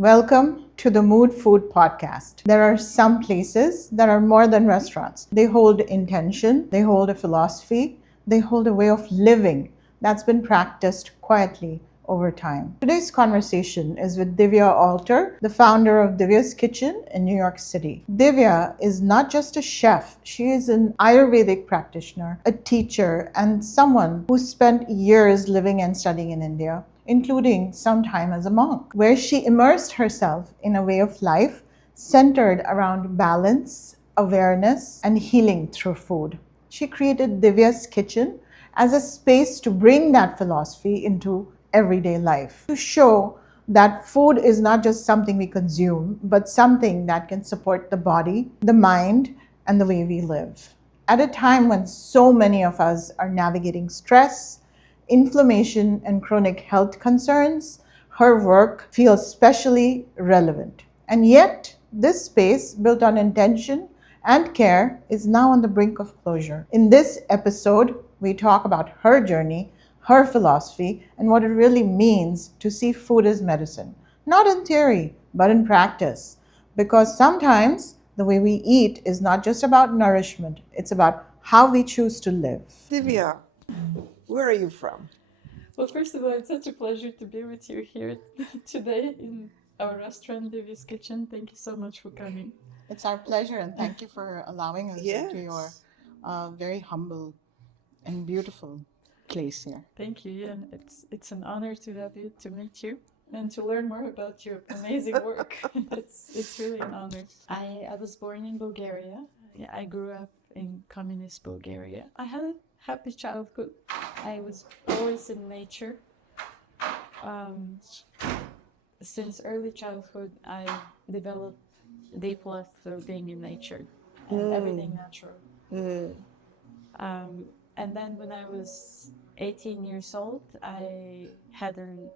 Welcome to the Mood Food Podcast. There are some places that are more than restaurants. They hold intention, they hold a philosophy, they hold a way of living that's been practiced quietly over time. Today's conversation is with Divya Alter, the founder of Divya's Kitchen in New York City. Divya is not just a chef, she is an Ayurvedic practitioner, a teacher, and someone who spent years living and studying in India, including some time as a monk, where she immersed herself in a way of life centered around balance, awareness, and healing through food. She created Divya's Kitchen as a space to bring that philosophy into everyday life, to show that food is not just something we consume, but something that can support the body, the mind, and the way we live. At a time when so many of us are navigating stress, inflammation, and chronic health concerns, her work feels especially relevant. And yet, this space, built on intention and care, is now on the brink of closure. In this episode, we talk about her journey, her philosophy, and what it really means to see food as medicine. Not in theory, but in practice. Because sometimes the way we eat is not just about nourishment, it's about how we choose to live. Divya, where are you from? Well, first of all, it's such a pleasure to be with you here today in our restaurant, Divya's Kitchen. Thank you so much for coming. It's our pleasure, and thank you for allowing us into your Yes. very humble and beautiful place here. Thank you. Yeah, it's an honor to have you, to meet you, and to learn more about your amazing work. it's really an honor. I was born in Bulgaria. Yeah, I grew up in communist Bulgaria. I had a happy childhood. I was always in nature. Since early childhood, I developed deep love for being in nature and everything natural. And then when I was 18 years old, I had an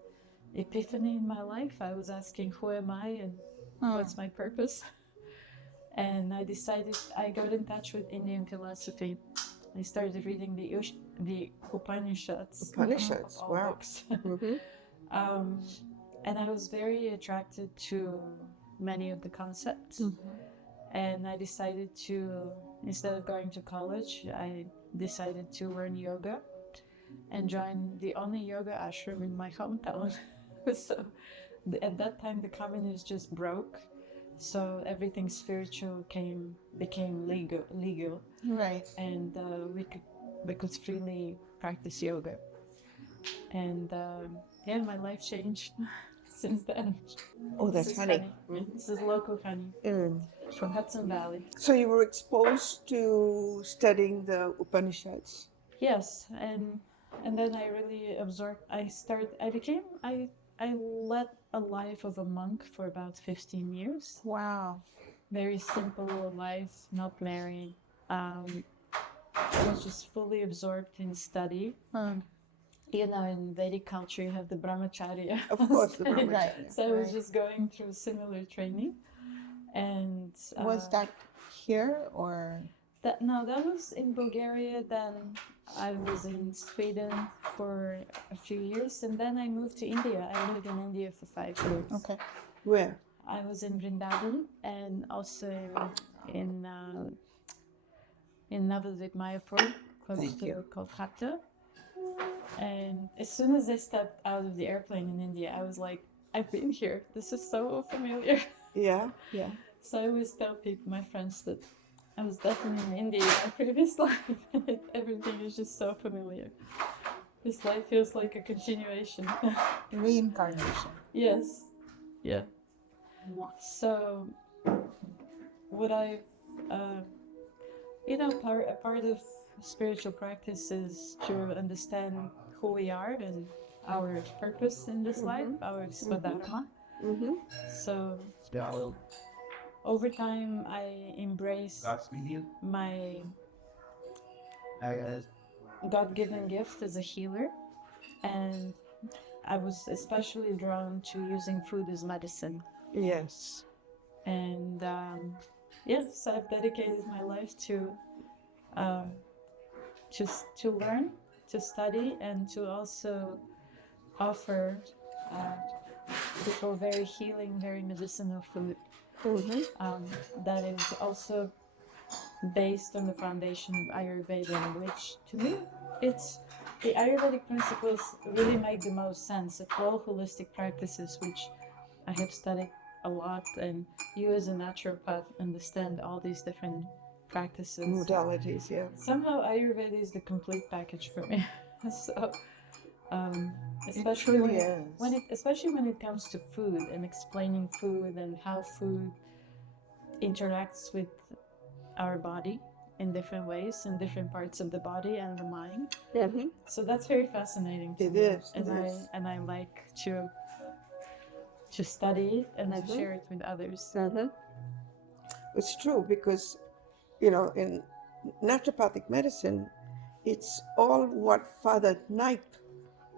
epiphany in my life. I was asking, who am I and what's my purpose? And I decided, I got in touch with Indian philosophy. I started reading the Upanishads. Upanishads, all wow. books. Mm-hmm. And I was very attracted to many of the concepts. And I decided to, instead of going to college, I decided to learn yoga and join the only yoga ashram in my hometown. So at that time, the communists just broke. So everything spiritual became legal, Right. and we could freely practice yoga. And yeah, my life changed since then. Oh, This that's is honey. This is local honey from Hudson Valley. So you were exposed to studying the Upanishads. Yes, and then I really absorbed. I led a life of a monk for about 15 years. Wow. Very simple life, not married. I was just fully absorbed in study. You know, in Vedic culture, you have the brahmacharya. Of course, the Right. brahmacharya. So I was just going through similar training, and Was that here or? that was in Bulgaria. Then I was in Sweden for a few years, and then I moved to India. I lived in India for 5 years. Okay. Where? I was in Vrindavan and also in Navadvip Mayapur, close to Kolkata. And as soon as I stepped out of the airplane in India, I was like, I've been here. This is so familiar. Yeah, yeah. So I always tell people, my friends, that I was definitely in India in my previous life. Everything is just so familiar. This life feels like a continuation. Reincarnation. Yes. Yeah. So what I've, a part of spiritual practice is to understand who we are and our purpose in this life, our swadharma. So over time, I embrace my God-given gift as a healer, and I was especially drawn to using food as medicine. Yes. And yes, I've dedicated my life to learn, to study, and to also offer people very healing, very medicinal food. That is also based on the foundation of Ayurveda, which to me, it's the Ayurvedic principles really make the most sense of all holistic practices, which I have studied a lot, and you as a naturopath understand all these different practices. Modalities, yeah. Somehow Ayurveda is the complete package for me. So, especially truly is. especially when it comes to food and explaining food and how food interacts with our body in different ways, in different parts of the body and the mind. So that's very fascinating to It me. is, And it is. I like to study it and to share it with others. It's true because, you know, in naturopathic medicine, it's all what Father Knipe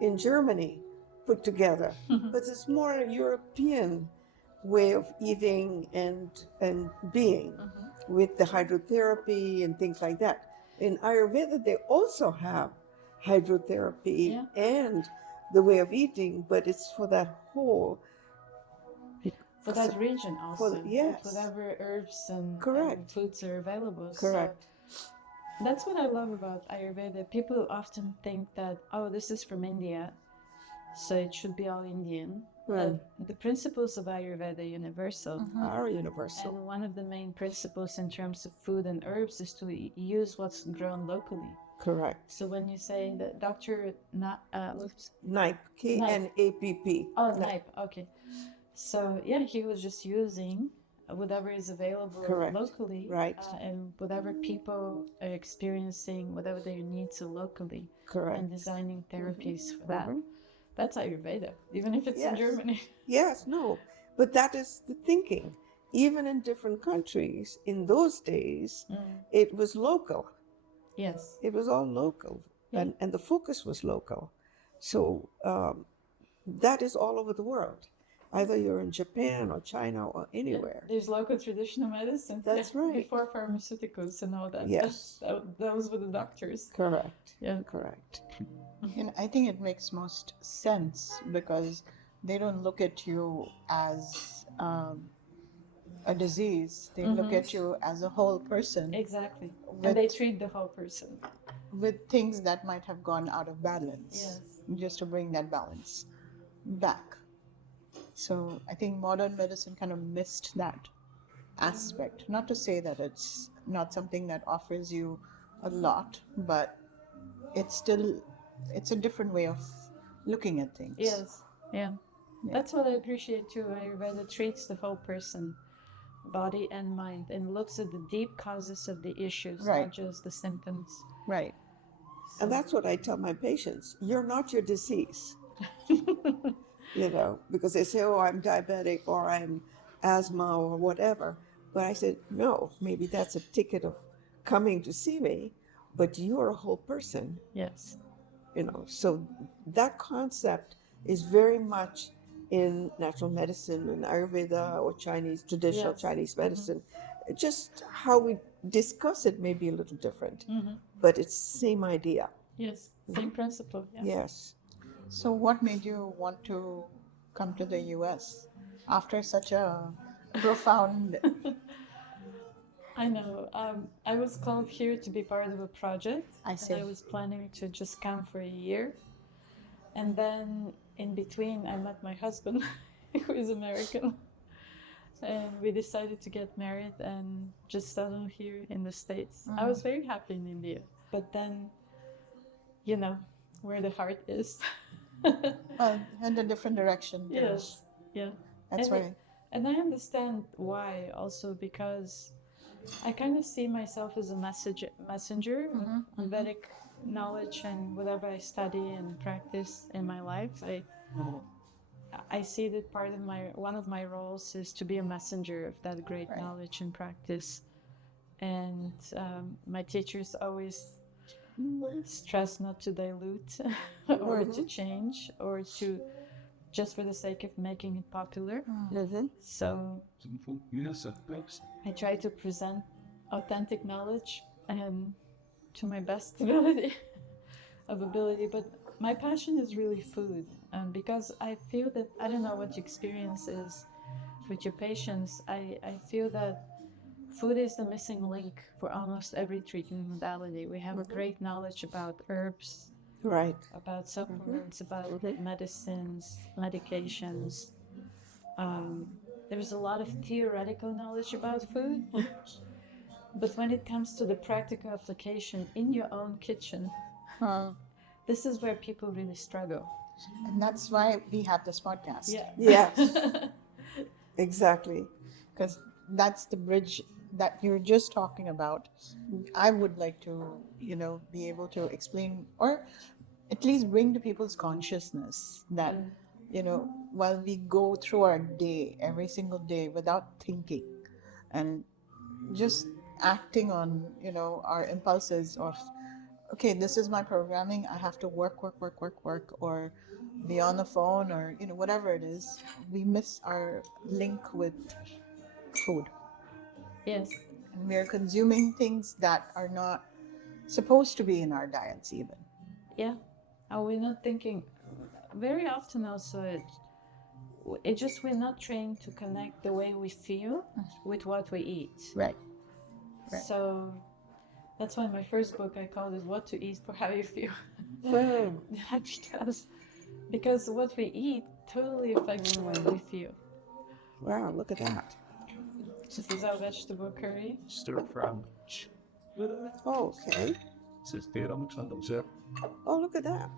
in Germany put together. But it's more a European way of eating and being with the hydrotherapy and things like that. In Ayurveda, they also have hydrotherapy and the way of eating, but it's for that whole. For that region also. Yes. Whatever herbs and Correct. foods are available. Correct. So that's what I love about Ayurveda. People often think that, oh, this is from India, so it should be all Indian. But the principles of Ayurveda are universal. Are universal. And one of the main principles in terms of food and herbs is to use what's grown locally. Correct. So when you say that Dr. Knipe, K-N-A-P-P. Oh, Knipe, okay. So yeah, he was just using whatever is available locally, Right. And whatever people are experiencing, whatever their needs are locally, Correct. and designing therapies for that. That's Ayurveda, even if it's in Yes. Germany. Yes, no, but that is the thinking. Even in different countries, in those days, it was local. Yes. It was all local, and the focus was local. So that is all over the world. Either you're in Japan or China or anywhere. There's local traditional medicine. That's right. Before pharmaceuticals and all that. Yes. Those were the doctors. Correct. Yeah. Correct. And I think it makes most sense because they don't look at you as a disease. They look at you as a whole person Exactly. With- And they treat the whole person. with things that might have gone out of balance, Yes. just to bring that balance back. So I think modern medicine kind of missed that aspect. Not to say that it's not something that offers you a lot, but it's a different way of looking at things. Yes. Yeah. That's what I appreciate too. Ayurveda treats the whole person, body and mind, and looks at the deep causes of the issues, not just the symptoms. Right. And that's what I tell my patients. You're not your disease. You know, because they say, oh, I'm diabetic or I'm asthma or whatever. But I said, no, maybe that's a ticket of coming to see me, but you're a whole person. Yes. You know, so that concept is very much in natural medicine, in Ayurveda or Chinese, traditional Chinese medicine. Just how we discuss it may be a little different, but it's same idea. Yes. Same principle. Yeah. Yes. So what made you want to come to the US after such a profound I know. I was called here to be part of a project. I see. And I was planning to just come for a year. And then in between, I met my husband, who is American. And we decided to get married and just settle here in the States. I was very happy in India. But then, you know, where the heart is. in a different direction. Yes. Yeah. That's And right. And I understand why also, because I kind of see myself as a messenger of Vedic knowledge, and whatever I study and practice in my life, I see that one of my roles is to be a messenger of that great knowledge and practice. And my teachers always stress not to dilute or to change or to just for the sake of making it popular. So I try to present authentic knowledge and to my best ability. But my passion is really food, because I feel that, I don't know what your experience is with your patients. I feel that food is the missing link for almost every treatment modality. We have great knowledge about herbs, Right. about supplements, about medicines, medications. There's a lot of theoretical knowledge about food, but when it comes to the practical application in your own kitchen, this is where people really struggle. And that's why we have this podcast. Yeah. Yes. Exactly. Because that's the bridge that you're just talking about. I would like to, be able to explain or at least bring to people's consciousness that, while we go through our day, every single day without thinking and just acting on, our impulses of, okay, this is my programming. I have to work, or be on the phone or, whatever it is. We miss our link with food. Yes. And we are consuming things that are not supposed to be in our diets even. Yeah. Are we not thinking very often also it just we're not trained to connect the way we feel with what we eat. Right. So that's why my first book I called it What to Eat for How You Feel. because what we eat totally affects the way we feel. Wow, look at that. This is our vegetable curry. Stir from. Oh, okay. Oh, look at that.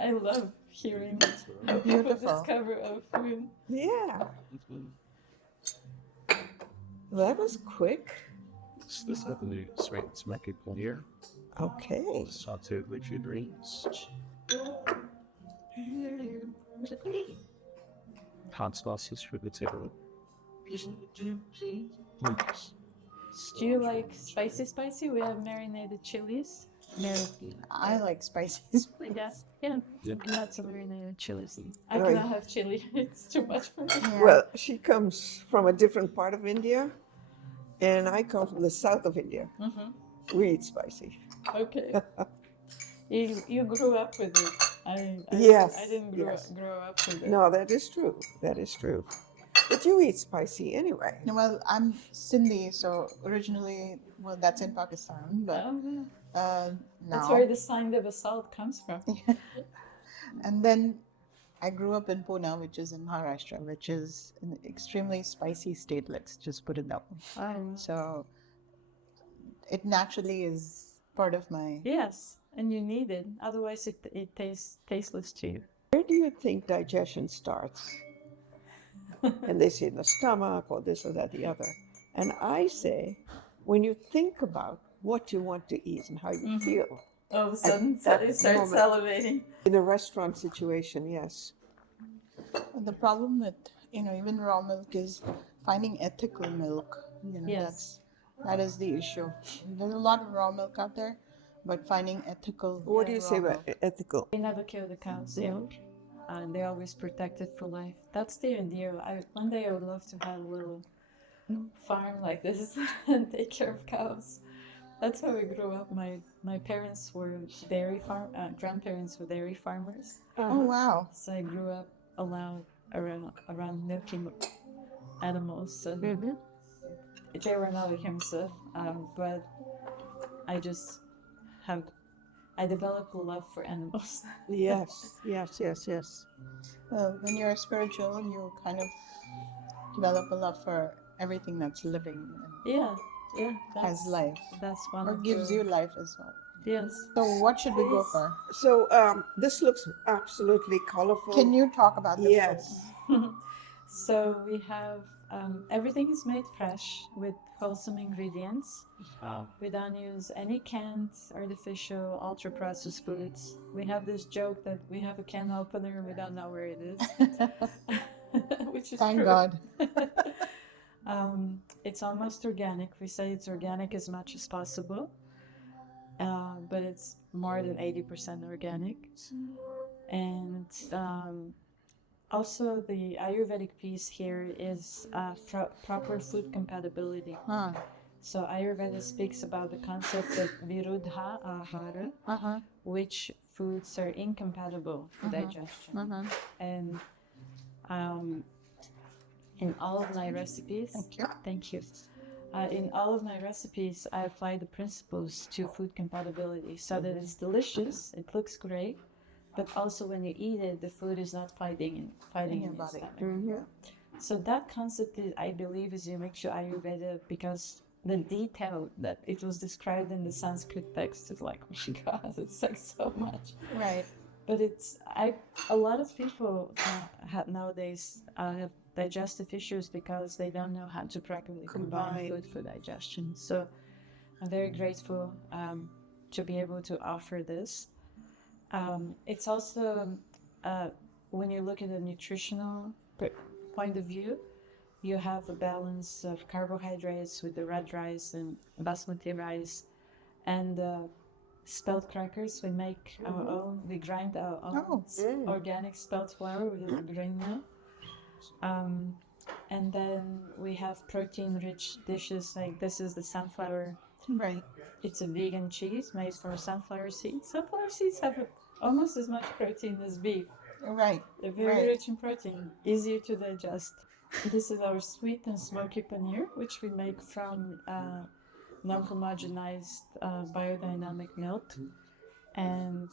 I love hearing how people Beautiful. discover our food. Yeah. Well, that was quick. This is the sweet smacky here. Okay. Sauteed leafy greens. Hot sauces for the table. Do you like spicy? We have marinated chilies. I like spices. Yes. Yeah. Yeah. Lots of marinated chilies. I Right. cannot have chili. It's too much for me. Yeah. Well, she comes from a different part of India, and I come from the south of India. We eat spicy. Okay. You grew up with it. Yes, I didn't yes. grow up with it. No, that is true. That is true. But you eat spicy anyway. Well, I'm Sindhi, so originally, that's in Pakistan, but Oh, yeah. now. That's where the sign of assault comes from. And then I grew up in Pune, which is in Maharashtra, which is an extremely spicy state. Let's just put it that way. So it naturally is part of my. Yes, and you need it. Otherwise, it tastes tasteless to you. Where do you think digestion starts? And they say in the stomach or this or that, the other. And I say, when you think about what you want to eat and how you feel. All of a sudden, that you start moment. salivating. In a restaurant situation, yes. The problem with, even raw milk is finding ethical milk. Yes. that is the issue. There's a lot of raw milk out there, but finding ethical. What do you raw say about milk. ethical? We never kill the cows. Yeah. And they're always protected for life. That's the idea. One day I would love to have a little farm like this and take care of cows. That's how we grew up. My parents were grandparents were dairy farmers. Oh, wow. So I grew up around milking animals. And they were not offensive, but I developed a love for animals. Yes. When you're spiritual, you kind of develop a love for everything that's living and has life, That's one or of gives the, you life as well. Yes. So what should we go for? So this looks absolutely colorful. Can you talk about the Yes. So we have everything is made fresh with wholesome ingredients. We don't use any canned, artificial, ultra processed foods. We have this joke that we have a can opener, we don't know where it is, which is Thank true. God. It's almost organic. We say it's organic as much as possible, but it's more than 80% organic. And also, the Ayurvedic piece here is proper food compatibility. So Ayurveda speaks about the concept of viruddha ahara, which foods are incompatible for digestion. And in all of my recipes, thank you. In all of my recipes, I apply the principles to food compatibility so that it's delicious, it looks great, but also when you eat it, the food is not fighting in your body. So that concept, I believe, is unique to Ayurveda because the detail that it was described in the Sanskrit text is like, oh my God, it's like so much. Right. But a lot of people nowadays have digestive issues because they don't know how to properly combine food for digestion. So I'm very grateful to be able to offer this. It's also, when you look at the nutritional point of view, you have a balance of carbohydrates with the red rice and basmati rice and spelt crackers. We make our own, we grind our own organic spelt flour with a grain mill. And then we have protein-rich dishes like this is the sunflower. Right. It's a vegan cheese made from sunflower seeds. Sunflower seeds have almost as much protein as beef. Right. They're very rich in protein, easier to digest. This is our sweet and smoky paneer, which we make from non-homogenized biodynamic milk. And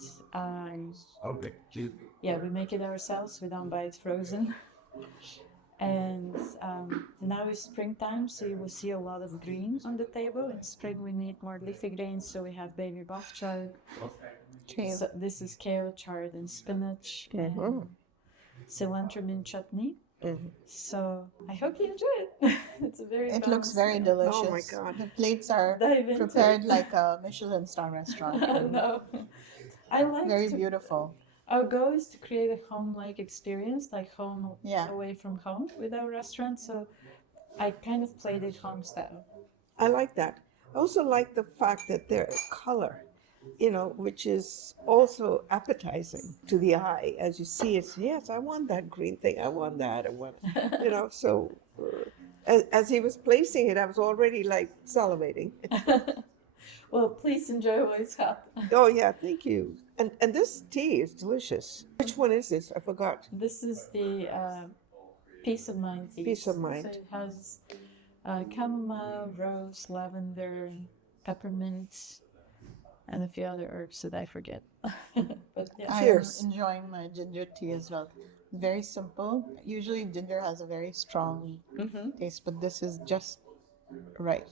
we make it ourselves. We don't buy it frozen. And now it's springtime, so you will see a lot of green on the table. In spring, we need more leafy greens, so we have baby bok choy. So this is kale, chard, and spinach, and cilantro mint chutney. So I hope you enjoy it. It's a very. It looks very delicious. Oh my God! The plates are prepared like a Michelin star restaurant. No, I like very beautiful. Our goal is to create a home-like experience, like home away from home with our restaurant. So I kind of played it home style. I like that. I also like the fact that there's color, which is also appetizing to the eye. As you see it, yes, I want that green thing. I want that. I want, so as he was placing it, I was already like salivating. Well, please enjoy while it's hot. Oh, yeah, thank you. And this tea is delicious. Which one is this? I forgot. This is the Peace of Mind tea. Peace of Mind. So it has chamomile, rose, lavender, peppermint, and a few other herbs that I forget. But yeah. Cheers. I'm enjoying my ginger tea as well. Very simple. Usually ginger has a very strong taste, but this is just right.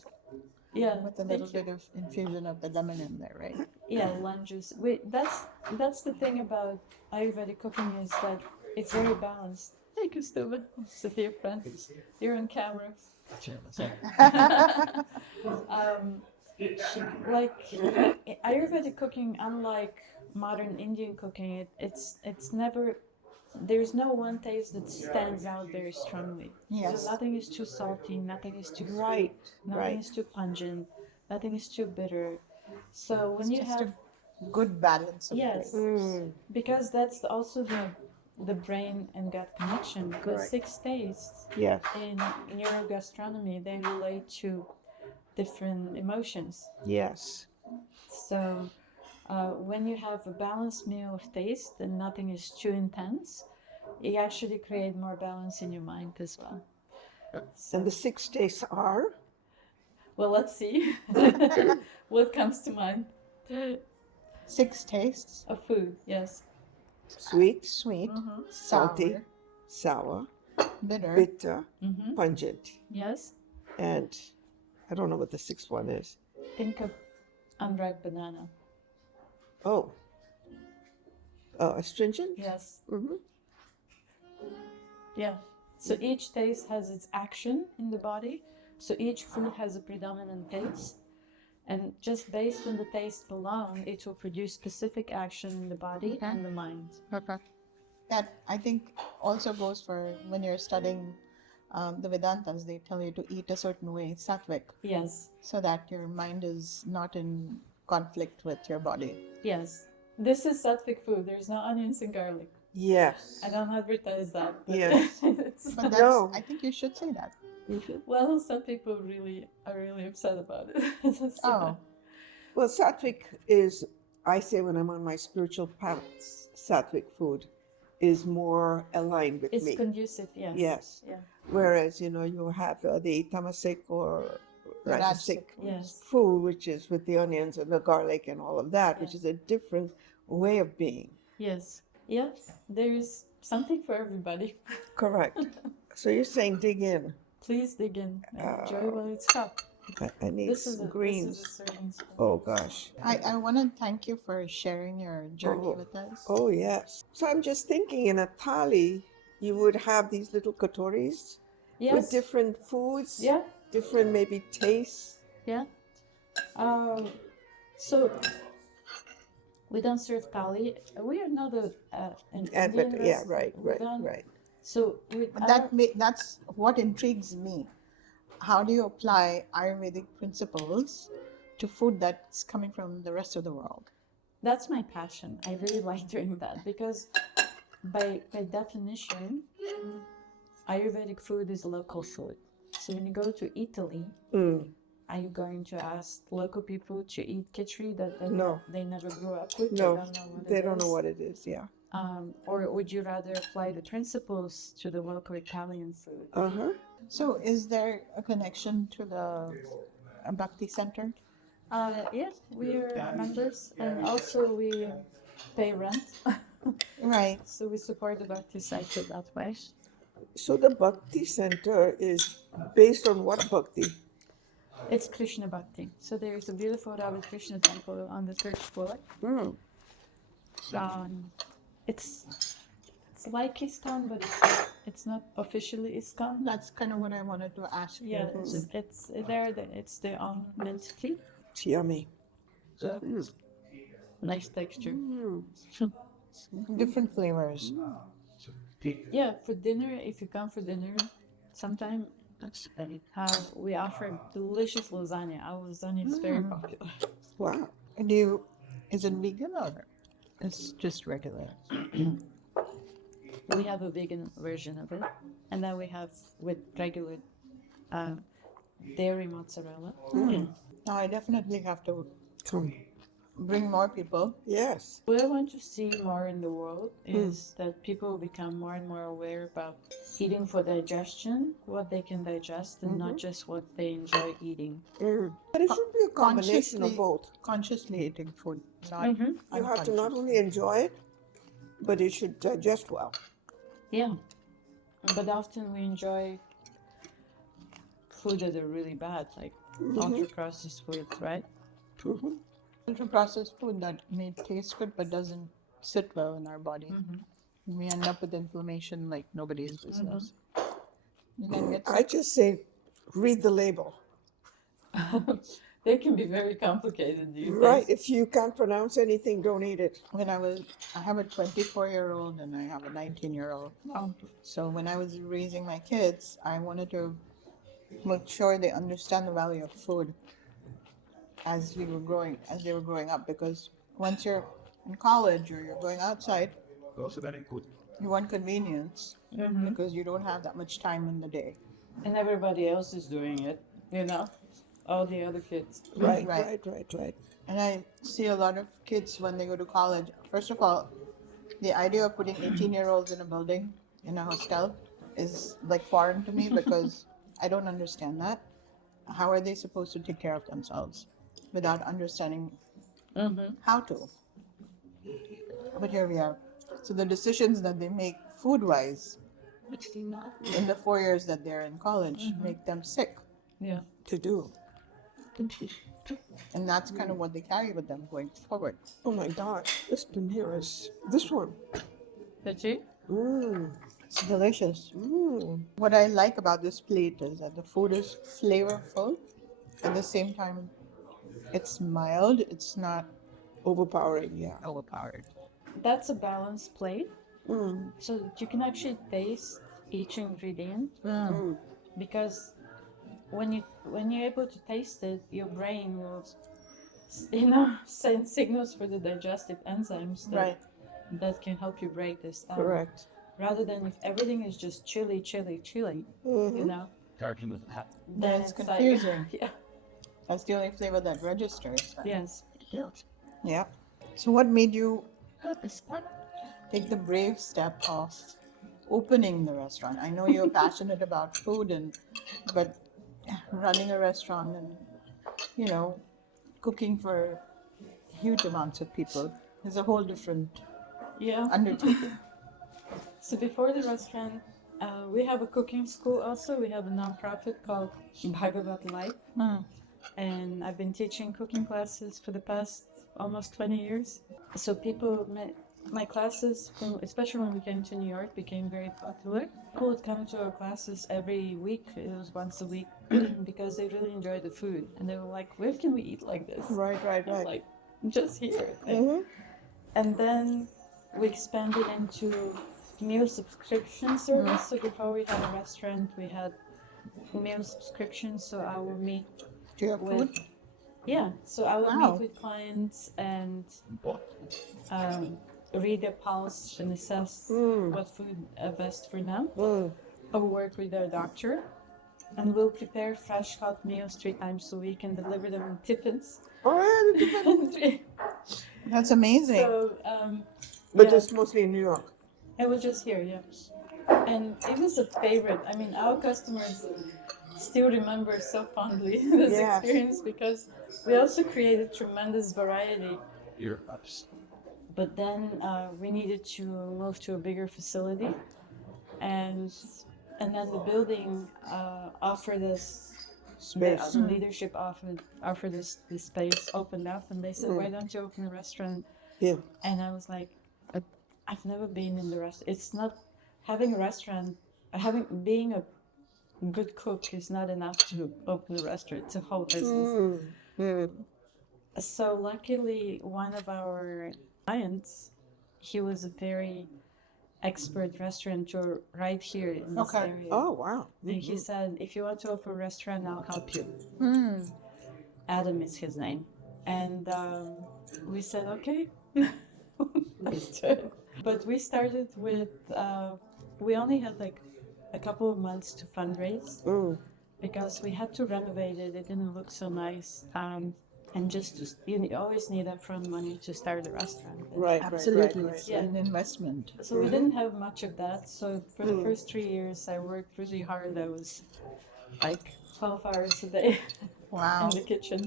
Yeah, with a little bit of infusion of the lemon in there, right? Yeah, lime juice. That's the thing about Ayurvedic cooking is that it's very balanced. Thank you, Stuba. Sophia, friend. You're on camera. Like Ayurvedic cooking, unlike modern Indian cooking, it's never. There's no one taste that stands out very strongly. Yes. So nothing is too salty, nothing is too Right. sweet, nothing is too pungent, nothing is too bitter. So when you have a good balance of flavors. because that's also the brain and gut connection. The 6 tastes in neurogastronomy, they relate to different emotions. Yes. So when you have a balanced meal of taste and nothing is too intense, you actually create more balance in your mind as well. So, and the 6 tastes are? Well, let's see what comes to mind. 6 tastes of food, yes. Sweet, salty, sour, bitter, pungent. Yes. And I don't know what the 6th one is. Think of unripe banana. Oh, astringent? Yes. Yeah. So each taste has its action in the body. So each food has a predominant taste. And just based on the taste alone, it will produce specific action in the body and the mind. That I think also goes for when you're studying the Vedantas. They tell you to eat a certain way, sattvic. Yes. So that your mind is not in conflict with your body. Yes. This is sattvic food. There's no onions and garlic. Yes. I don't advertise that. Yes. But that's, I think you should say that. Well, some people are really upset about it. So, Oh, Well, sattvic is, I say when I'm on my spiritual paths, sattvic food is more aligned with it's me. conducive, yes. Yes. Yeah. Whereas, you have the tamasic or the rajasic Yes. food, which is with the onions and the garlic and all of that, which Yeah. is a different way of being. Yes. Yeah. There is something for everybody. Correct. So you're saying dig in. Please dig in and enjoy while it's hot. I need This is some a greens. serving spoon. Oh, gosh. I want to thank you for sharing your journey with us. Oh, yes. So I'm just thinking in a thali, you would have these little katoris with Yes. different foods, Yeah. different maybe tastes. Yeah. So we don't serve thali. We are not an And, Indian but, yeah, restaurant. right, We right, don't- right. So with But that's what intrigues me. How do you apply Ayurvedic principles to food that's coming from the rest of the world? that's my passion. I really like doing that because by definition, Ayurvedic food is local food. So when you go to Italy, are you going to ask local people to eat khichdi that No. they never grew up with? No, They don't know what they don't know what it is, yeah. Or would you rather apply the principles to the local Italian food? Uh-huh. So, is there a connection to the Bhakti Center? Yes, we are members, and also we pay rent, Right. so we support the Bhakti cycle that way. So the Bhakti Center is based on what Bhakti? It's Krishna Bhakti. So there is a beautiful Radha Krishna temple on the third floor. It's like ISKCON, but it's not officially ISKCON. That's kind of what I wanted to ask you. Yeah, it's there. It's their own entity. It's yummy. Nice texture. Different flavors. Yeah, for dinner, if you come for dinner, sometime we offer delicious lasagna. Our lasagna is very popular. Wow. Is it vegan or it's just regular? We have a vegan version of it, and then we have with regular dairy mozzarella. Now I definitely have to Come. bring more people. Yes. What I want to see more in the world is that people become more and more aware about eating for digestion, what they can digest, and not just what they enjoy eating. But it should be a combination of Consciously- both. Consciously eating food, not You have to not only enjoy it, but it should digest well. Yeah, but often we enjoy food that are really bad, like ultra-processed foods, right? ultra-processed food that may taste good but doesn't sit well in our body. We end up with inflammation like nobody's business. You can get I just say, read the label. They can be very complicated these Right. days. If you can't pronounce anything, don't eat it. I have a 24-year-old and I have a 19-year-old. So when I was raising my kids, I wanted to make sure they understand the value of food as they were growing up, because once you're in college or you're going outside, Also very good. you want convenience because you don't have that much time in the day. And everybody else is doing it, all the other kids. Right, Right. right. And I see a lot of kids when they go to college. First of all, the idea of putting 18-year-olds in a building, in a hostel, is like foreign to me because I don't understand that. How are they supposed to take care of themselves without understanding how to? But here we are. So the decisions that they make food-wise in the 4 years that they're in college make them sick Yeah. To do. and that's kind of what they carry with them going forward. Oh my God. This one here is this one. Petit? It's delicious. What I like about this plate is that the food is flavorful. At the same time, it's mild. It's not Overpowering, yeah. overpowered. That's a balanced plate. So that you can actually taste each ingredient. Because when you're able to taste it, your brain will send signals for the digestive enzymes that can help you break this down. Correct. Rather than if everything is just chili, Tarkin with hat. then That's it's confusing. Like, yeah. That's the only flavor that registers. Yes. Yeah. So what made you take the brave step of opening the restaurant? I know you're passionate about food but running a restaurant and cooking for huge amounts of people is a whole different Yeah. undertaking. So before the restaurant, we have a cooking school also. We have a nonprofit called Bhagavat Life. And I've been teaching cooking classes for the past almost 20 years. So my classes, especially when we came to New York, became very popular. People would come to our classes every week. It was once a week because they really enjoyed the food. And they were like, where can we eat like this? Right. I'm like, just here. Like, and then we expanded into meal subscription service. So before we had a restaurant, we had meal subscriptions. So I will meet Do you have with food? so I will Wow. meet with clients and read their pulse and assess what food are best for them. Or work with their doctor, and we'll prepare fresh cut meals 3 times a week and deliver them in tiffins. That's amazing. So But yeah, it's mostly in New York. it was just here, yeah. And it was a favorite. I mean, our customers still remember so fondly this Yes. experience because we also created tremendous variety. Your ups. But then we needed to move to a bigger facility, and then the building offered us Space. the leadership offered us the space, opened up, and they said, "Why don't you open a restaurant?" Yeah. And I was like, "I've never been in the restaurant. It's not having a restaurant. Being a good cook is not enough to open a restaurant. It's a whole business." So luckily, one of our clients, he was a very expert restaurateur right here in this Okay. area. Oh, wow. And he said, if you want to open a restaurant, I'll help you. Adam is his name. And we said, okay, let's do it. But we started with, we only had like a couple of months to fundraise because we had to renovate it. It didn't look so nice. And you always need upfront money to start a restaurant. Right. Absolutely. Right. It's an investment. So we didn't have much of that. So for the first 3 years, I worked really hard. I was like 12 hours a day Wow. in the kitchen.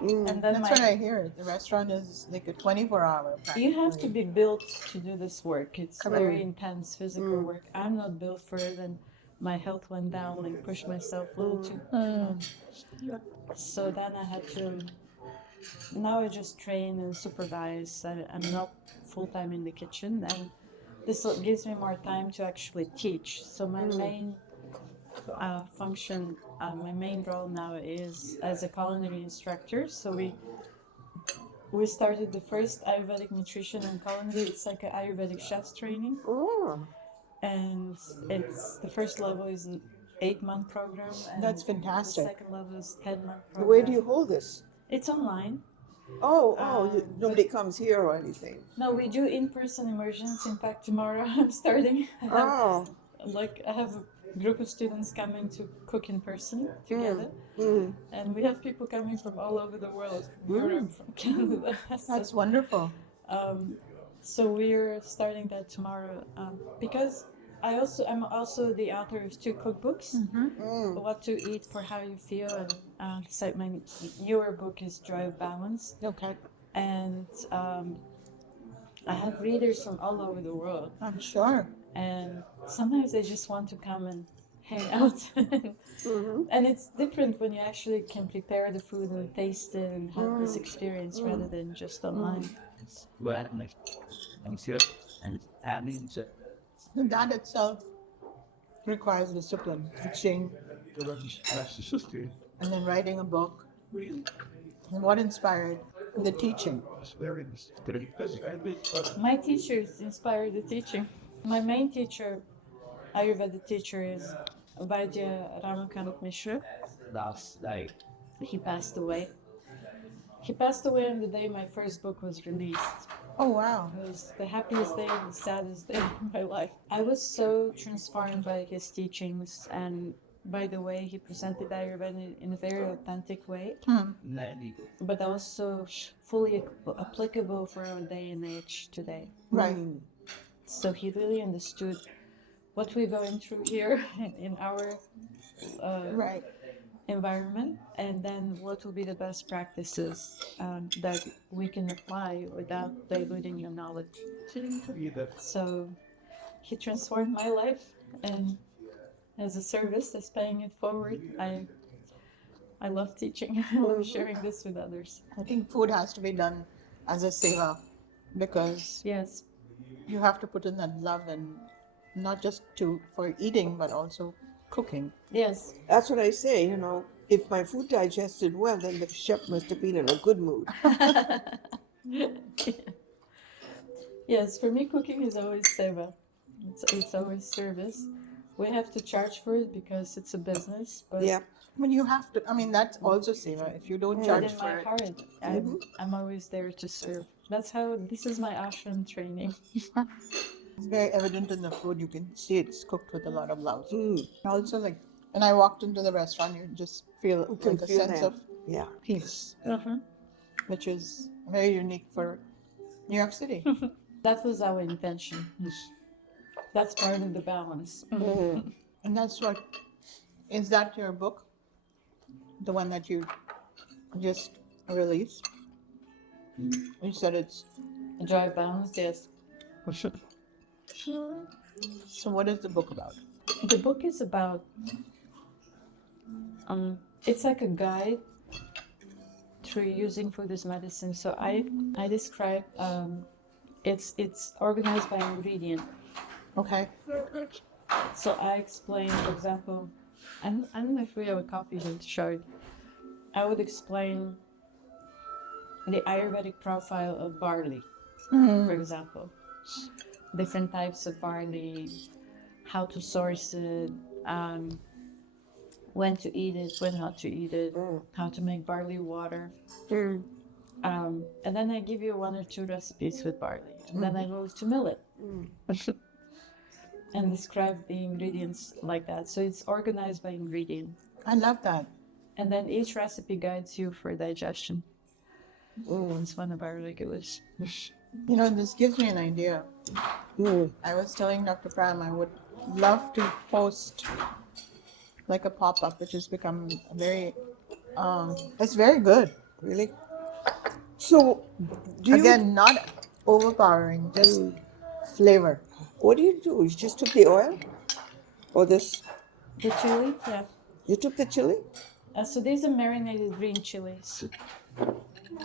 And then That's what I hear. The restaurant is like a 24-hour. you have to be built to do this work. It's Correct. very intense physical work. I'm not built for it, and my health went down, like pushed myself a little too. So then I had to. Now I just train and supervise. I'm not full time in the kitchen, and this gives me more time to actually teach. So my main function, my main role now is as a culinary instructor. So we started the first Ayurvedic nutrition and culinary. It's like an Ayurvedic chef's training, and it's the first level is an 8-month program. And That's fantastic. The second level is 10-month program. Where do you hold this? It's online. Nobody comes here or anything. No, we do in-person immersions. In fact, tomorrow I'm starting. Oh. Like I have a group of students coming to cook in person together, and we have people coming from all over the world, from Europe, from Canada. That's wonderful. So we're starting that tomorrow because I'm also the author of 2 cookbooks, What to Eat for How You Feel, and so my newer book is Joy of Balance. Okay. And I have readers from all over the world, I'm sure. and sometimes they just want to come and hang out. And it's different when you actually can prepare the food and taste it and have this experience rather than just online. Well, I'm sure. And having to. That itself requires discipline, teaching, and then writing a book. And what inspired the teaching? My teachers inspired the teaching. My main teacher, Ayurveda teacher, is Vaidya Ramakant Mishra. Last night. He passed away. He passed away on the day my first book was released. Oh, wow. It was the happiest day and the saddest day of my life. I was so transformed by his teachings and by the way he presented Ayurveda in a very authentic way, but also fully applicable for our day and age today. Right. So he really understood what we're going through here in our Right. environment, and then what will be the best practices that we can apply without diluting your knowledge. So he transformed my life, and as a service, as paying it forward, I love teaching. I love sharing this with others. I think food has to be done as a seva because Yes. you have to put in that love and not just for eating but also cooking. Yes. That's what I say, you know. If my food digested well, then the chef must have been in a good mood. Yes, for me, cooking is always seva. It's always service. We have to charge for it because it's a business. But Yeah. I mean, you have to. I mean, that's also seva. If you don't but charge in for my it, heart, I'm always there to serve. That's how. This is my ashram training. it's very evident in the food. You can see it's cooked with a lot of love. Mm. Also, like when I walked into the restaurant, you just feel You can like a feel sense that. of Yeah. peace, Uh-huh. which is very unique for New York City. That was our intention. That's part of the balance. And that's what is that your book? The one that you just released? You said it's Drive balance, yes. so what is the book about? The book is about. It's like a guide through using food as medicine. So I describe. It's organized by ingredient. Okay. So I explain, for example, I don't know if we have a copy here to show it. I would explain the Ayurvedic profile of barley, for example. Different types of barley, how to source it, when to eat it, when not to eat it, how to make barley water. And then I give you 1 or 2 recipes with barley. And then I move to millet. And describe the ingredients like that. So it's organized by ingredient. I love that. And then each recipe guides you for digestion. It's one of our regulars. You know, this gives me an idea. I was telling Dr. Pram I would love to post like a pop-up, which has become very, it's very good. Really? So, do you, Again, not overpowering, just flavor. what do? You just took the oil? Or this? The chili, yeah. You took the chili? So these are marinated green chilies.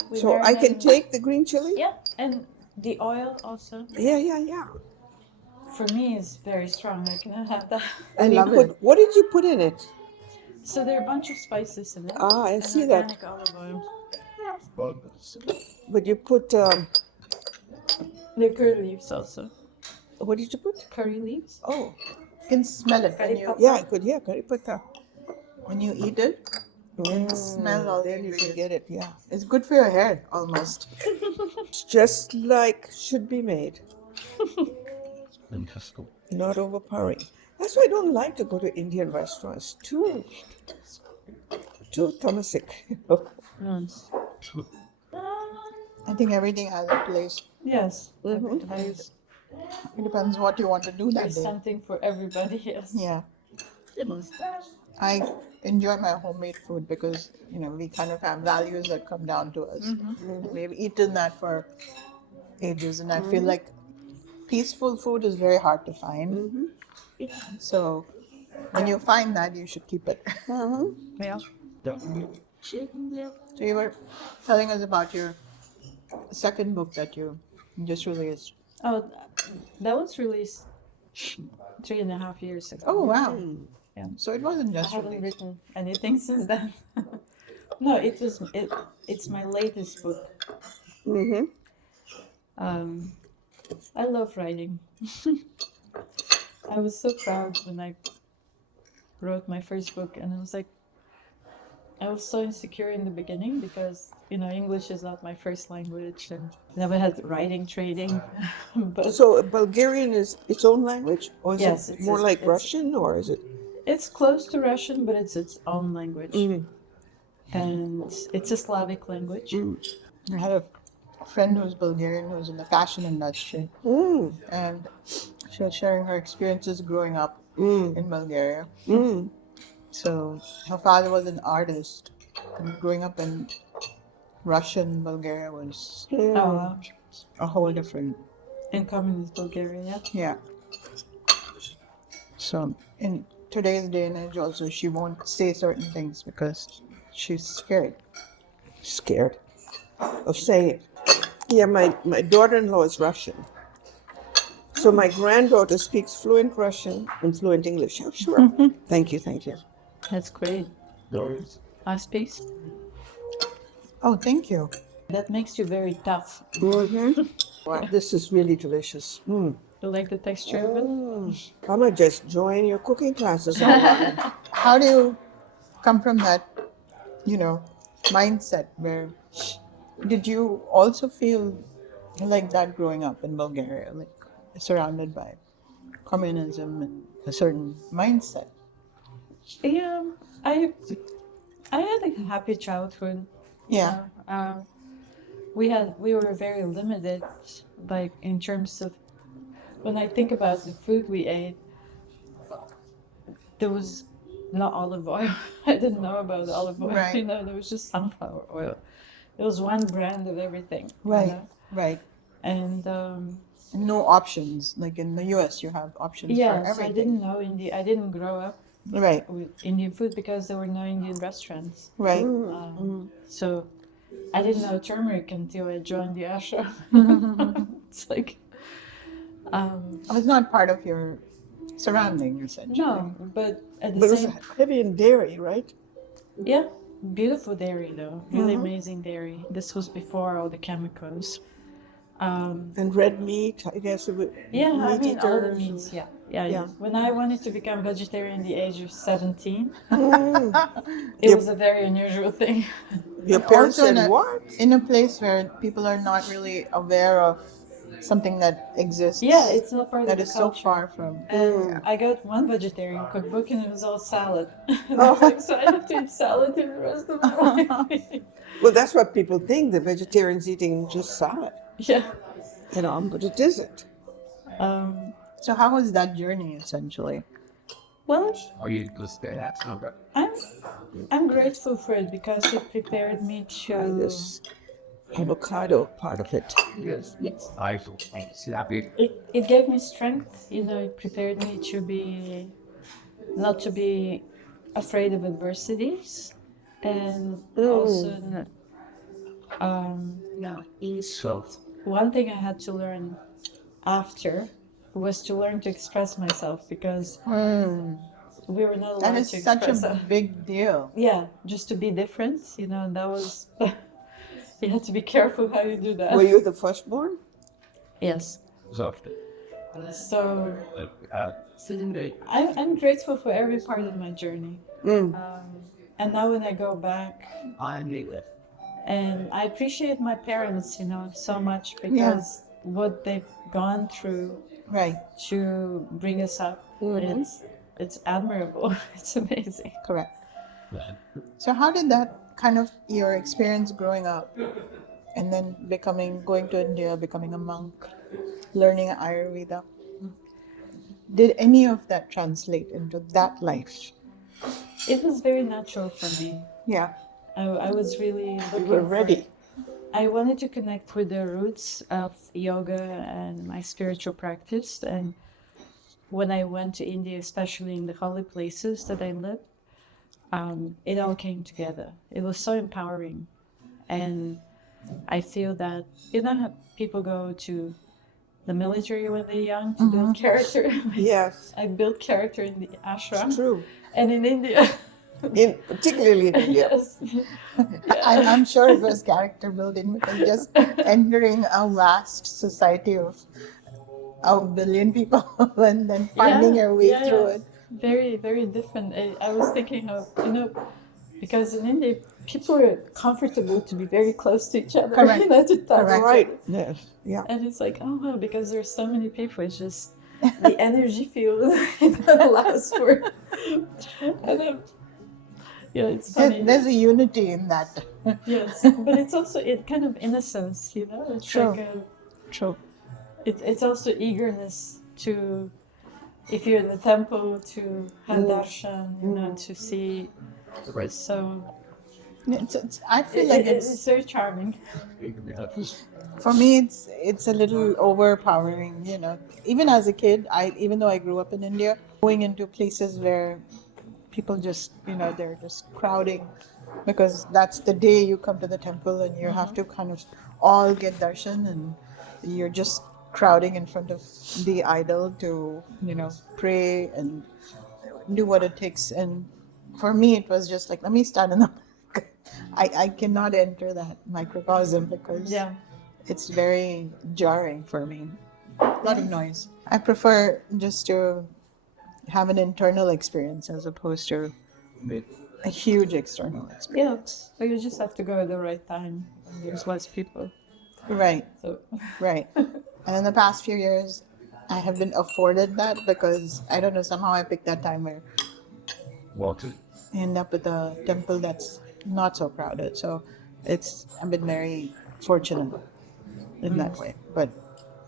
We So I can marinate- take the green chili? Yeah, and the oil also. Yeah. For me, is very strong. I cannot have that. And love you put, what did you put in it? So there are a bunch of spices in it. Ah, I and see that. organic olive oil. But you put, The curry leaves also. what did you put? Curry leaves. Oh, You can smell it when you, yeah, I could, yeah, curry pata. when you eat it. You can smell all the Then you can ingredients. get it, yeah. It's good for your hair, almost. It's just like should be made, not overpowering. That's why I don't like to go to Indian restaurants. Too tamasic. I think everything has a place. Yes. It depends what you want to do that There's day. something for everybody. Yes. Yeah. I enjoy my homemade food because, you know, we kind of have values that come down to us. We've eaten that for ages, and I feel like peaceful food is very hard to find. So when you find that, you should keep it. Yeah. So you were telling us about your second book that you just released. Oh, that was released 3.5 years ago. Oh, wow. Yeah. So it wasn't I just haven't released. written anything since then. No, it's my latest book. I love writing. I was so proud when I wrote my first book, and I was so insecure in the beginning because, you know, English is not my first language and never had writing training. But So Bulgarian is its own language? Or is Yes, it it's- more like it's- Russian, or is it? It's close to Russian, but it's its own language. Mm. And it's a Slavic language. I had a friend who's Bulgarian who's in the fashion industry, Mm. and she was sharing her experiences growing up Mm. in Bulgaria. Mm. So her father was an artist, and growing up in Russian Bulgaria was Mm. Oh, wow. a whole different. In communist Bulgaria. Yeah. So in today's day and age, also she won't say certain things because she's scared. Scared of saying it. Yeah, my daughter-in-law is Russian. So my granddaughter speaks fluent Russian and fluent English. Oh, sure. Thank you, thank you. That's great. Doors. Last piece. Oh, thank you. That makes you very tough. Mm-hmm. Wow, this is really delicious. Mm. You like the texture of it? I'm gonna just join your cooking classes online. How do you come from that, mindset where did you also feel like that growing up in Bulgaria, like surrounded by communism and a certain mindset? Yeah, I had a happy childhood. Yeah. We were very limited, like in terms of when I think about the food we ate. There was not olive oil. I didn't know about olive oil. Right. There was just sunflower oil. There was one brand of everything. Right. Right. And No options. Like in the US, you have options for yeah, so I everything. didn't know Indian. I didn't grow up Right. with Indian food because there were no Indian restaurants. Right. So I didn't know turmeric until I joined the ashram. It's like, It was not part of your surrounding, essentially. no, but at the But it's same, heavy in dairy, right? yeah, beautiful dairy though, really amazing dairy. This was before all the chemicals. And red meat, I guess. Yeah, I meat mean all the eaters. meats. Yeah. Yeah. When I wanted to become vegetarian at the age of 17, Mm. it Yep. was a very unusual thing. Your parents Also said, what? in a place where people are not really aware of something that exists. Yeah, it's not part that of is the so culture. far from. And I got one vegetarian cookbook and it was all salad. And I was like, so I have to eat salad in the rest of my life. Well, that's what people think, the vegetarians eating just salad. Yeah. But it isn't. So how was that journey, essentially? Well, Are you listening? That's not right. I'm grateful for it because it prepared me to. This avocado part of it. Yes. Yes. I feel happy. It gave me strength. It prepared me to not to be afraid of adversities, and also. So, One thing I had to learn after was to learn to express myself because we were not allowed That to is such express a big deal. yeah, just to be different, and that was you had to be careful how you do that. Were you the firstborn? Yes. so, So sitting there. I'm grateful for every part of my journey. And now when I go back, I need it. and I appreciate my parents, so much because what they've gone through Right. to bring us up, it's admirable. It's amazing. Correct. So how did that kind of your experience growing up and then going to India, becoming a monk, learning Ayurveda, did any of that translate into that life? It was very natural for me. Yeah. I was really looking were for ready. it. I wanted to connect with the roots of yoga and my spiritual practice. And when I went to India, especially in the holy places that I lived, it all came together. It was so empowering. And I feel that, how people go to the military when they're young to build character. Yes, I built character in the ashram. it's true. And in India. Particularly in India. Yes. I'm sure it was character building because just entering a vast society of a billion people and then finding your way through it. Very, very different. I was thinking of, because in India, people are comfortable to be very close to each other. Correct. To touch. Correct. Right. Yes. Yeah. And it's like, oh, wow, because there's so many people, it's just, the energy field that allows for. And it's funny. There's a unity in that. Yes, but it's also it kind of innocence, It's True. like True. it's also eagerness to, if you're in the temple, to have darshan, to see. Right. So I feel like it's very charming. for me, it's a little overpowering. Even as a kid, even though I grew up in India, going into places where people just they're just crowding, because that's the day you come to the temple and you have to kind of all get darshan, and you're just crowding in front of the idol to pray and do what it takes. And for me, it was just like, let me stand in the back. I cannot enter that microcosm because Yeah. it's very jarring for me. A lot of noise. I prefer just to have an internal experience as opposed to a huge external experience. Yeah. Or you just have to go at the right time when there's less people. Right, So right. And in the past few years, I have been afforded that because I don't know, somehow I picked that time where Walter. I end up with a temple that's not so crowded. So I've been very fortunate in that way. But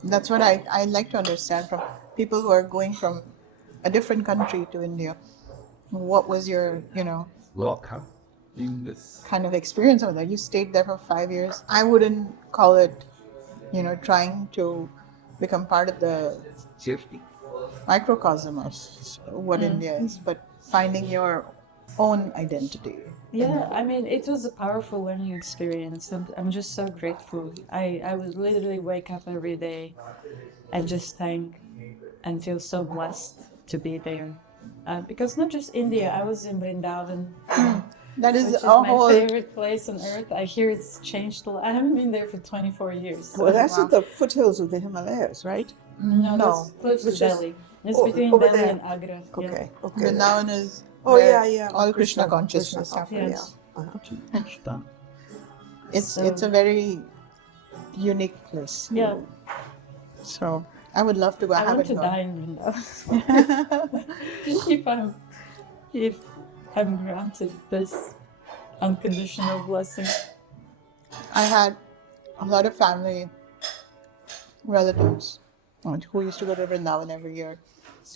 that's what I like to understand from people who are going from a different country to India. What was your, Welcome. In this. kind of experience over there? You stayed there for 5 years. I wouldn't call it, trying to become part of the Safety. microcosm of what India is, but finding your own identity. yeah, I mean, it was a powerful learning experience, and I'm just so grateful. I would literally wake up every day and just thank and feel so blessed to be there. Because not just India, I was in Vrindavan, That is which is a my whole. favorite place on earth. I hear it's changed a lot. I haven't been there for 24 years. So. Well, that's Wow. at the foothills of the Himalayas, right? No, No. that's close to Which is- Delhi. It's oh, between over Delhi there. and Agra. Yeah. Okay, okay. Vrindavan is Oh, where yeah. all Krishna consciousness Krishna, happens. Yeah. Uh-huh. It's a very unique place. Yeah, So I would love to go. I want haven't to gone. die in Vrindavan. if I'm granted this unconditional blessing. I had a lot of family relatives who used to go to Vrindavan every year.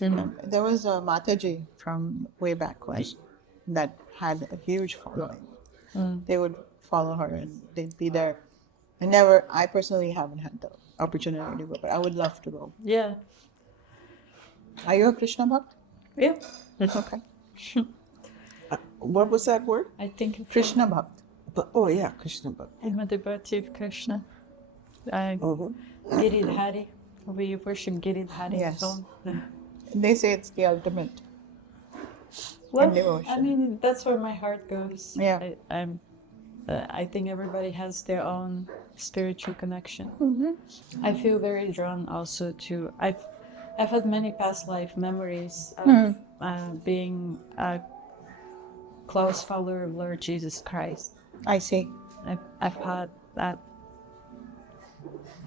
And there was a Mataji from way back when that had a huge following. They would follow her and they'd be there. I personally haven't had the opportunity to go, but I would love to go. Yeah, Are you a Krishna Bhakt? yeah. Okay. What was that word? I think Krishna Bhakt. Oh, yeah, Krishna Bhakti. I'm a devotee of Krishna. I Uh-huh. Giridhari. We worship Giridhari. Yes. So, They say it's the ultimate. well, devotion. I mean, that's where my heart goes. Yeah. I think everybody has their own spiritual connection. Mm-hmm. I feel very drawn also to. I've had many past life memories of being a close follower of Lord Jesus Christ. I see. I've had that.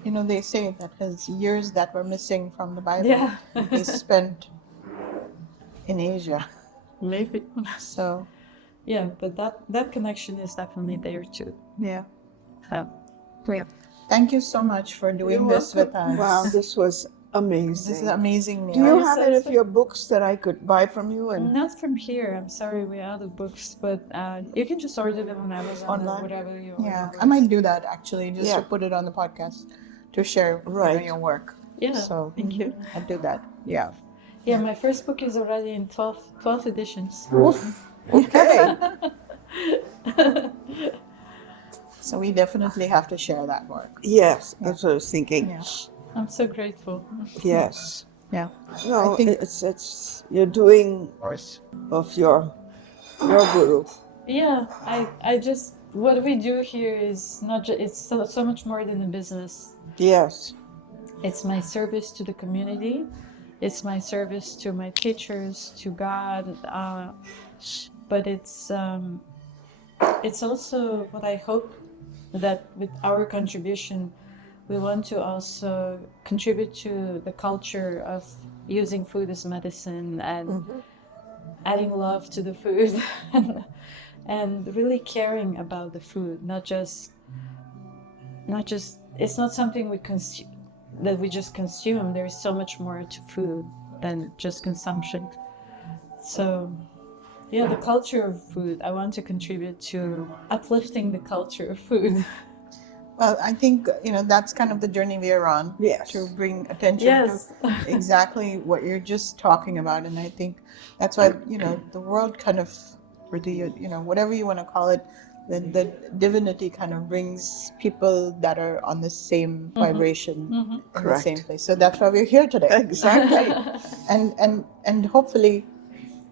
They say that his years that were missing from the Bible, Yeah. he spent in Asia. Maybe. So, Yeah, but that connection is definitely there too. yeah. Great. Thank you so much for doing You're this with welcome. us. Wow, this was amazing. This is amazing. Do you Neil. have any of your books that I could buy from you? And Not from here. I'm sorry, we're out of books, but you can just order them on Amazon Online? or whatever you Yeah, order. I might do that actually, just to Yeah. put it on the podcast to share Right. your work. Yeah, So thank you. I'll do that. Yeah. Yeah, my first book is already in 12 editions. okay. So we definitely have to share that work. Yes, that's what I was thinking. Yeah. I'm so grateful. Yes. Yeah. No, I think- it's you're doing Right. of your guru. Yeah, I just what we do here is not just it's so much more than a business. Yes. It's my service to the community. It's my service to my teachers, to God. But it's also what I hope that with our contribution, we want to also contribute to the culture of using food as medicine and adding love to the food and really caring about the food, not just it's not something we consume that we just consume. There is so much more to food than just consumption. So yeah, the culture of food. I want to contribute to uplifting the culture of food. Well, I think, that's kind of the journey we are on. Yes. To bring attention Yes. to exactly what you're just talking about. And I think that's why, the world kind of, or the, whatever you want to call it, the divinity kind of brings people that are on the same vibration in the Correct. same place. So that's why we're here today. Exactly. And hopefully,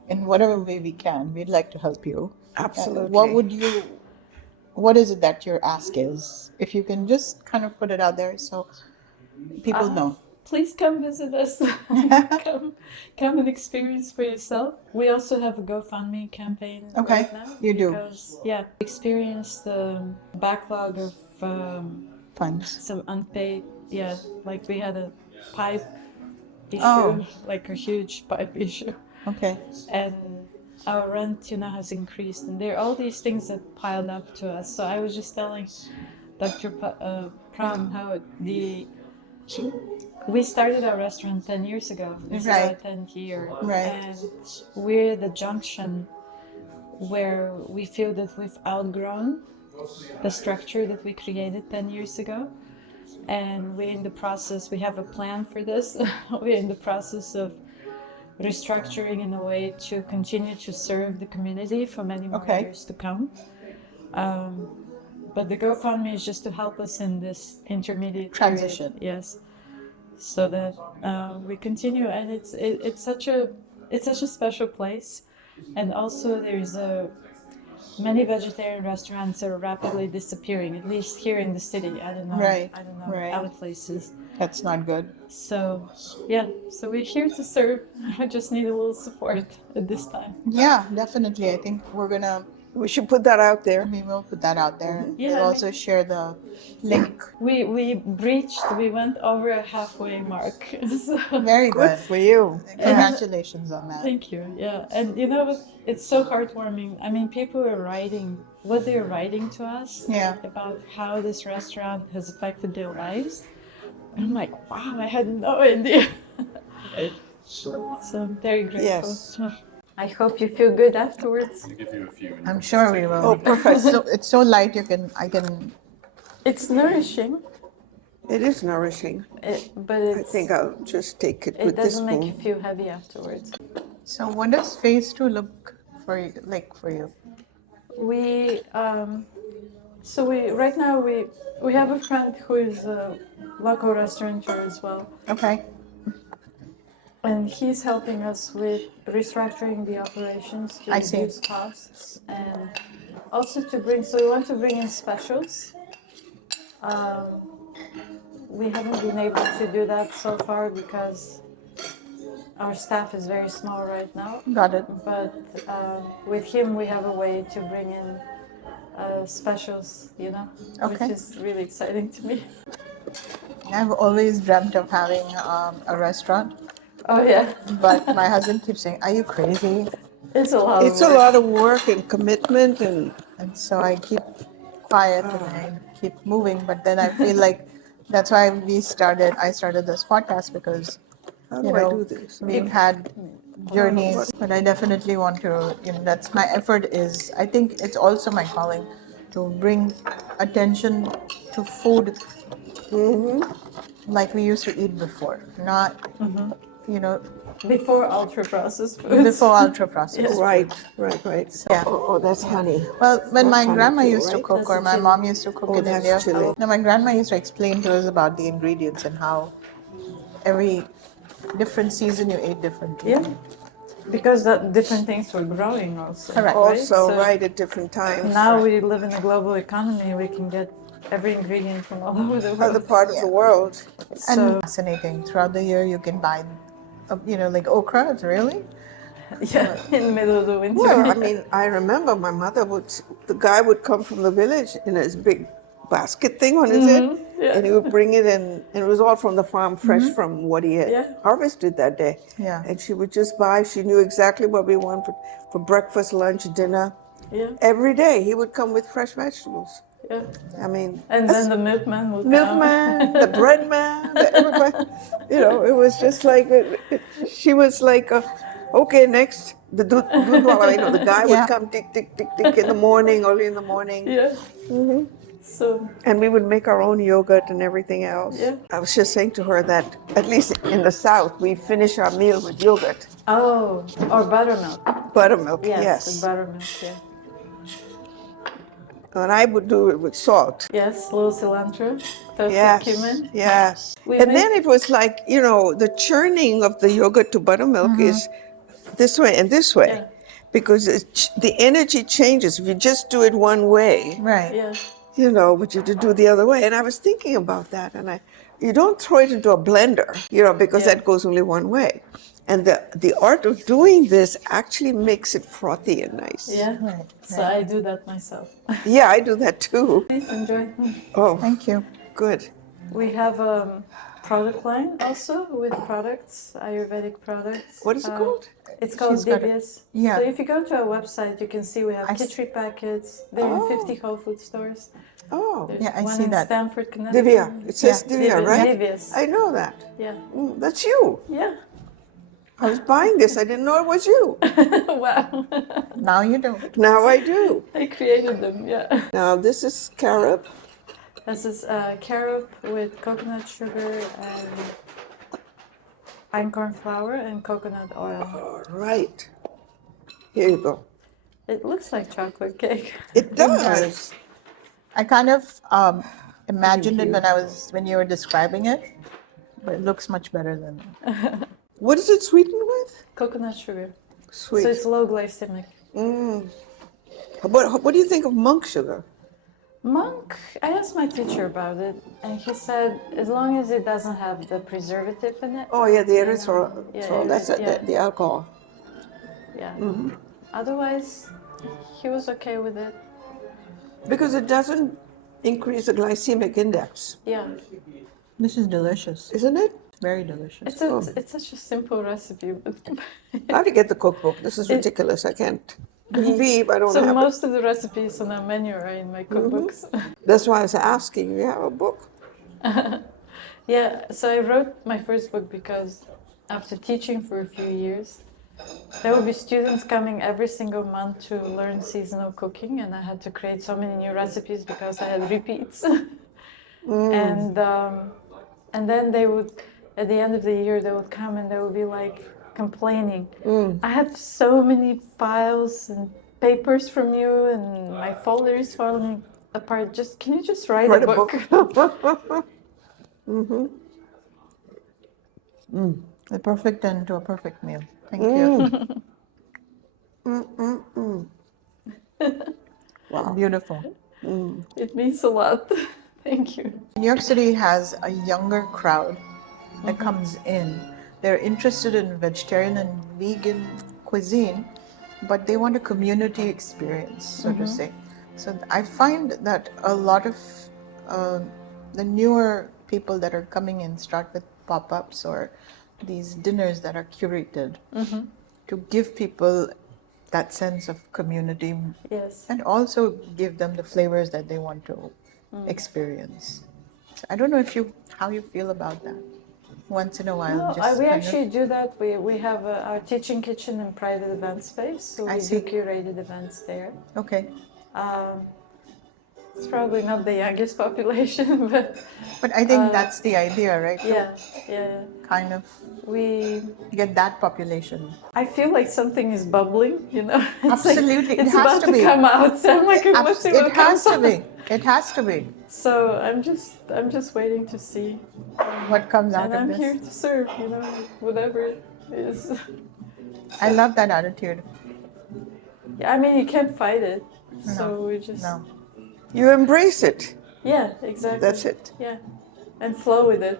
in whatever way we can, we'd like to help you. Absolutely. What is it that your ask is? If you can just kind of put it out there so people know. Please come visit us. come and experience for yourself. We also have a GoFundMe campaign Okay, right now. you do. Because, experience the backlog of Funds. some unpaid, like we had a pipe issue, Oh. like a huge pipe issue. Okay. And our rent, has increased, and there are all these things that piled up to us. So I was just telling Dr. Pram how we started our restaurant 10 years ago. This is our 10th year. Right. And we're the junction where we feel that we've outgrown the structure that we created 10 years ago. And we're in the process, we have a plan for this. We're in the process of restructuring in a way to continue to serve the community for many more years to come. But the GoFundMe is just to help us in this intermediate Transition. period, yes, so that we continue. And it's such a special place, and also there's many vegetarian restaurants are rapidly disappearing, at least here in the city. I don't know. Right. I don't know Right. other places. That's not good. So so we're here to serve. I just need a little support at this time. Yeah, definitely. I think We should put that out there. we will put that out there. Yeah, We'll also share the link. We went over a halfway mark. So, Very Good good. for you. Congratulations on that. thank you. Yeah, and it's so heartwarming. I mean, people are writing what they're writing to us Yeah. about how this restaurant has affected their lives. And I'm like, wow, I had no idea. So I'm very grateful. Yes. I hope you feel good afterwards. I'll give you a few. I'm sure we will. Oh, perfect. It's so light I can It's nourishing, It is nourishing. but I think I'll just take it it with this doesn't make you spoon. feel heavy afterwards. So what does phase 2 look like for you? We right now we have a friend who is a local restaurateur as well, Okay. and he's helping us with restructuring the operations to I see. reduce costs and also to bring. So we want to bring in specials. We haven't been able to do that so far because our staff is very small right now. Got it. But with him, we have a way to bring in specials, Okay. which is really exciting to me. I've always dreamt of having a restaurant, Oh yeah, but my husband keeps saying, "Are you crazy?" it's a lot. It's of a work. lot of work and commitment, and And so I keep quiet and I keep moving. But then I feel like that's why I started this podcast because how do I do this? we've had journeys, but I definitely want to, that's my effort is, I think it's also my calling to bring attention to food like we used to eat before, not, Before ultra processed foods. before ultra processed. Right. Yeah. Oh, that's honey. Well, when my That's grandma honey too, used to right? cook, or That's my chili. mom used to cook Oh, in that's India, chili. no, my grandma used to explain to us about the ingredients and how every different season you ate differently. Yeah, because different things were growing also. Correct. Also, So right at different times. now we live in a global economy. We can get every ingredient from all over the world. Other part of the world. And So fascinating. Throughout the year, you can buy, like okra. Really? yeah, in the middle of the winter. Well, I mean, I remember my mother the guy would come from the village in his big basket thing on his head, Yeah. and he would bring it in, and it was all from the farm, fresh from what he had Yeah. harvested that day. Yeah. And she would just buy. She knew exactly what we wanted for breakfast, lunch, dinner. Yeah. Every day he would come with fresh vegetables. Yeah. I mean, And then the milkman would come. milkman, the bread man, everybody. You know, it was just like she was like, okay, next the dudwala, you know, the guy Yeah. would come tick tick tick tick in the morning, early in the morning, Yeah. So and we would make our own yogurt and everything else. Yeah. I was just saying to her that at least in the South we finish our meal with yogurt, or buttermilk. buttermilk. Yes, Yes, the buttermilk. Yeah. and I would do it with salt. Yes, little cilantro, toasted Yes, cumin. yes. We And make- then it was like, you know, the churning of the yogurt to buttermilk is this way and this way. Yeah. Because the energy changes. If you just do it one way, Right. Yeah. you know, but you have to do the other way. And I was thinking about that. And you don't throw it into a blender, you know, because Yeah. that goes only one way. And the art of doing this actually makes it frothy and nice. Yeah. Right, So I do that myself. Yeah, I do that too. Please enjoy. Oh, Thank you. good. We have a product line also with products, Ayurvedic products. What is it called? It's called She's got it. Divya's. Yeah. So if you go to our website, you can see we have I s- kitchery packets. They're in 50 Whole Food stores. Oh, There's Yeah, I one see in that. Stanford, Connecticut. Divya. It says Yeah. Divya, right? Divya's. I know that. Yeah. That's you. Yeah. I was buying this. I didn't know it was you. Wow. Now you don't. Now I do. I created them. Yeah. Now this is carob. This is carob with coconut sugar and einkorn flour and coconut oil. All right. Here you go. It looks like chocolate cake. It does. I kind of imagined it when you were describing it, but it looks much better than that. What is it sweetened with? Coconut sugar. Sweet. So it's low glycemic. What do you think of monk sugar? Monk, I asked my teacher about it, and he said as long as it doesn't have the preservative in it. Oh yeah, the erythritol. Yeah, That's yeah. the alcohol. Yeah. Otherwise, he was okay with it. Because it doesn't increase the glycemic index, Yeah. This is delicious. isn't it? Very delicious. It's such a simple recipe, but I have to get the cookbook. This is ridiculous. I can't believe I don't so have it. most of the recipes on our menu are in my cookbooks. That's why I was asking. You have a book? Yeah, so I wrote my first book because after teaching for a few years, there would be students coming every single month to learn seasonal cooking, and I had to create so many new recipes because I had repeats. And then they would, at the end of the year, they would come and they would be like complaining. I have so many files and papers from you, and my folder is falling apart. Can you just write a book? The perfect end to a perfect meal. Thank you. Wow. Beautiful. It means a lot. Thank you. New York City has a younger crowd that comes in. They're interested in vegetarian and vegan cuisine, but they want a community experience, so to say. So I find that a lot of the newer people that are coming in start with pop-ups or these dinners that are curated to give people that sense of community Yes. and also give them the flavors that they want to experience. So I don't know how you feel about that. Once in a while, No, just we kind actually do that. We have our teaching kitchen and private event space, so I we see. do curated events there. okay. It's probably not the youngest population, but But I think that's the idea, right? To yeah. kind of We get that population. I feel like something is bubbling, you know. It's like Absolutely, it it's has about to to be. come out. So I'm like, let's see what It has comes to out. be. It has to be. So I'm just waiting to see, What comes out and of I'm this? here to serve, you know, whatever it is. I love that attitude. Yeah, I mean you can't fight it, so we just No. You embrace it. yeah, exactly. That's it. Yeah, and flow with it.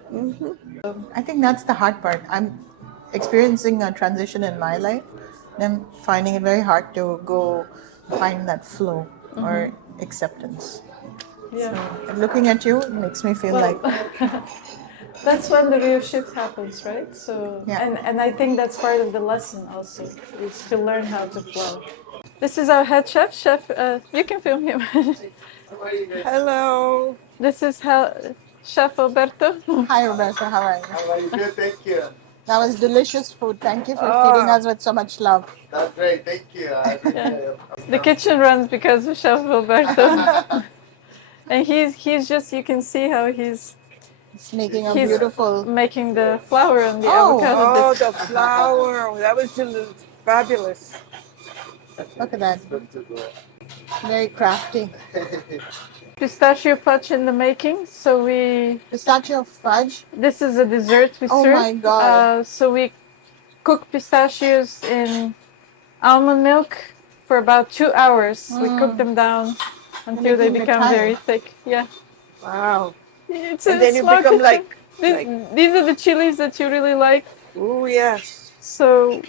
I think that's the hard part. I'm experiencing a transition in my life, and I'm finding it very hard to go find that flow or acceptance. Yeah. Looking at you makes me feel Well, like, that's when the real shift happens, right? So, Yeah. and I think that's part of the lesson also, is to learn how to flow. This is our head chef. You can film him. Hello. This is how Chef Alberto. hi Roberta, how are you? How are you? Good, thank you. That was delicious food. Thank you for feeding Oh, us with so much love. That's great, thank you. I appreciate Yeah. it. The kitchen runs because of Chef Alberto, and he's just, you can see how he's It's making a He's- beautiful. making the flour on the Oh. avocado oh, dip. the flower. That was fabulous. Look at that. Good to go. Very crafty. Pistachio fudge in the making. So Pistachio fudge. this is a dessert we Oh serve. my God. So we cook pistachios in almond milk for about 2 hours. We cook them down until they making become mithai. very thick. Yeah. Wow. It's And a then you small become kitchen. like, These are the chilies that you really like. oh, yes. So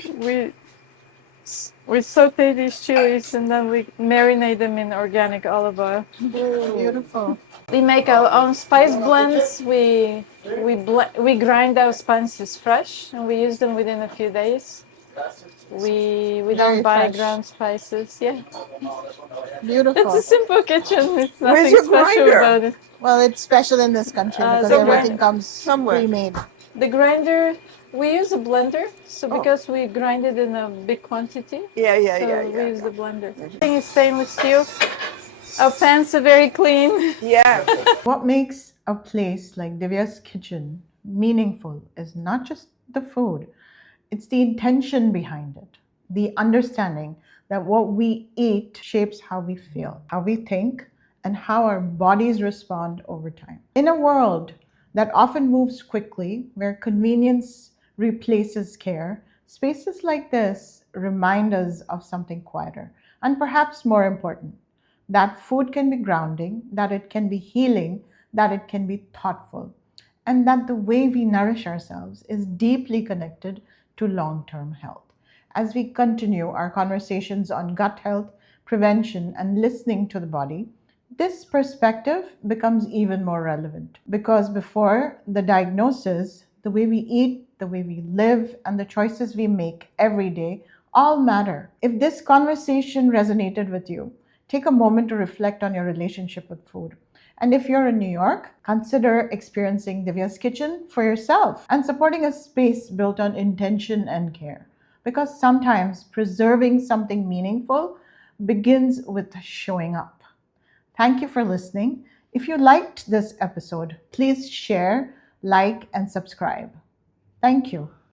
we saute these chilies and then we marinate them in organic olive oil. Beautiful. We make our own spice blends. We grind our spices fresh and we use them within a few days. We Very don't buy fresh. ground spices. Yeah, it's Beautiful. a simple kitchen. It's Where's nothing your special grinder? about it. Well, it's special in this country because somewhere. everything comes Somewhere. pre-made. The grinder, we use a blender. So because we grind it in a big quantity, Yeah, yeah, so yeah, we yeah. use the blender. Everything is stainless steel. Our pans are very clean. Yeah. What makes a place like Divya's kitchen meaningful is not just the food, it's the intention behind it, the understanding that what we eat shapes how we feel, how we think, and how our bodies respond over time. In a world that often moves quickly, where convenience replaces care, spaces like this remind us of something quieter and perhaps more important, that food can be grounding, that it can be healing, that it can be thoughtful, and that the way we nourish ourselves is deeply connected to long term health. As we continue our conversations on gut health, prevention, and listening to the body, this perspective becomes even more relevant because before the diagnosis, the way we eat, the way we live, and the choices we make every day all matter. If this conversation resonated with you, take a moment to reflect on your relationship with food. And if you're in New York, consider experiencing Divya's Kitchen for yourself and supporting a space built on intention and care. Because sometimes preserving something meaningful begins with showing up. Thank you for listening. If you liked this episode, please share, like, and subscribe. Thank you.